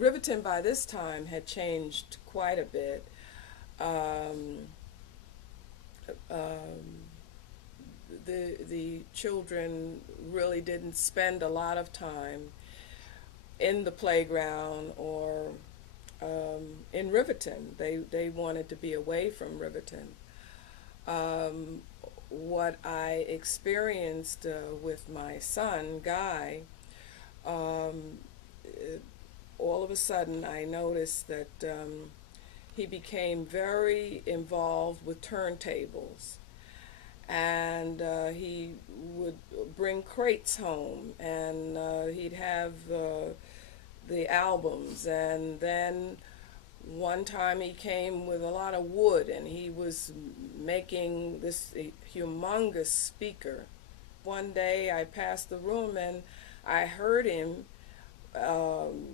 Riverton by this time had changed quite a bit. Um, um, the children really didn't spend a lot of time in the playground or in Riverton. They wanted to be away from Riverton. Um, what I experienced with my son, Guy, um, all of a sudden I noticed that he became very involved with turntables. And he would bring crates home, and he'd have the albums. And then one time he came with a lot of wood, and he was making this humongous speaker. One day I passed the room, and I heard him um,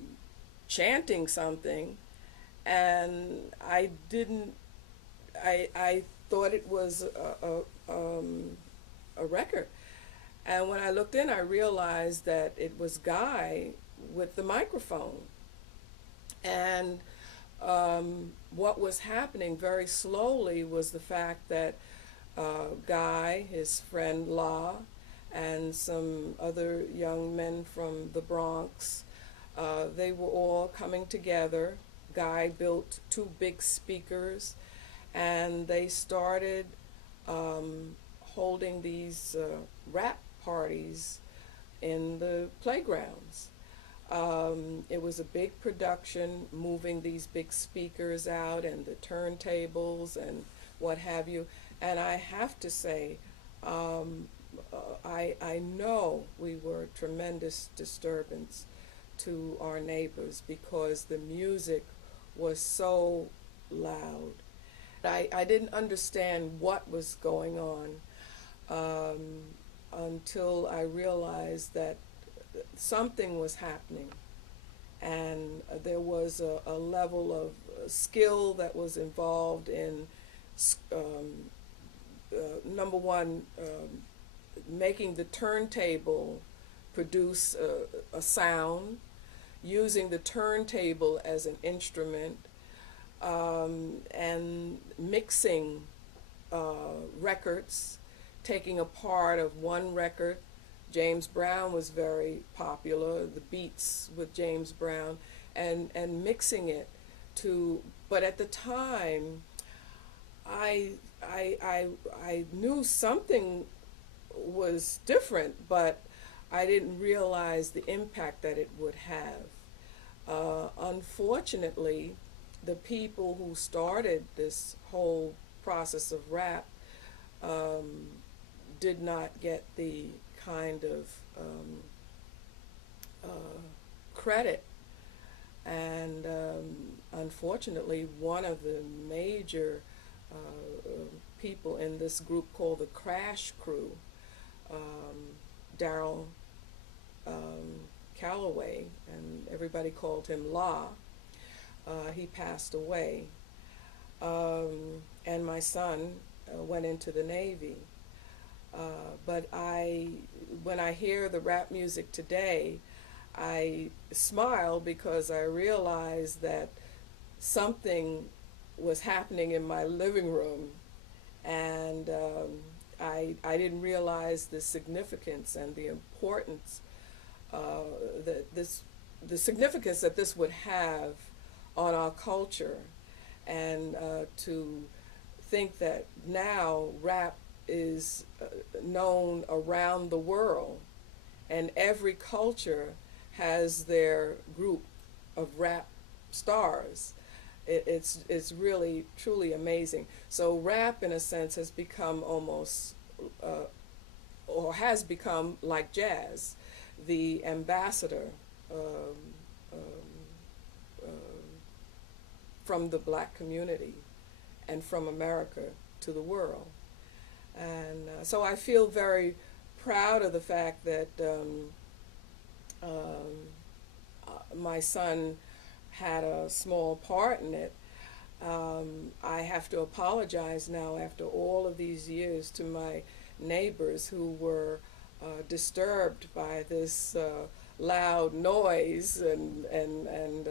chanting something, and I didn't. I thought it was a record. And when I looked in, I realized that it was Guy with the microphone. And what was happening very slowly was the fact that Guy, his friend La, and some other young men from the Bronx, they were all coming together. Guy built two big speakers, and they started holding these rap parties in the playgrounds. It was a big production, moving these big speakers out and the turntables and what have you. And I have to say, I know we were a tremendous disturbance to our neighbors because the music was so loud. I didn't understand what was going on until I realized that something was happening, and there was a level of skill that was involved in um, number one, making the turntable produce a sound, using the turntable as an instrument, and mixing records, taking a part of one record. James Brown was very popular, the beats with James Brown, and mixing it to, but at the time, I knew something was different, but I didn't realize the impact that it would have. Unfortunately, the people who started this whole process of rap um, did not get the kind of uh, credit. And unfortunately, one of the major people in this group called the Crash Crew, Daryl Calloway, and everybody called him La. He passed away, and my son went into the Navy. But when I hear the rap music today, I smile because I realize that something was happening in my living room, and I didn't realize the significance and the importance that the significance that this would have on our culture, and to think that now rap is known around the world, and every culture has their group of rap stars. It's really truly amazing. So rap, in a sense, has become almost, or has become like jazz, the ambassador um, um, from the black community and from America to the world. And so I feel very proud of the fact that my son had a small part in it. I have to apologize now after all of these years to my neighbors who were disturbed by this loud noise and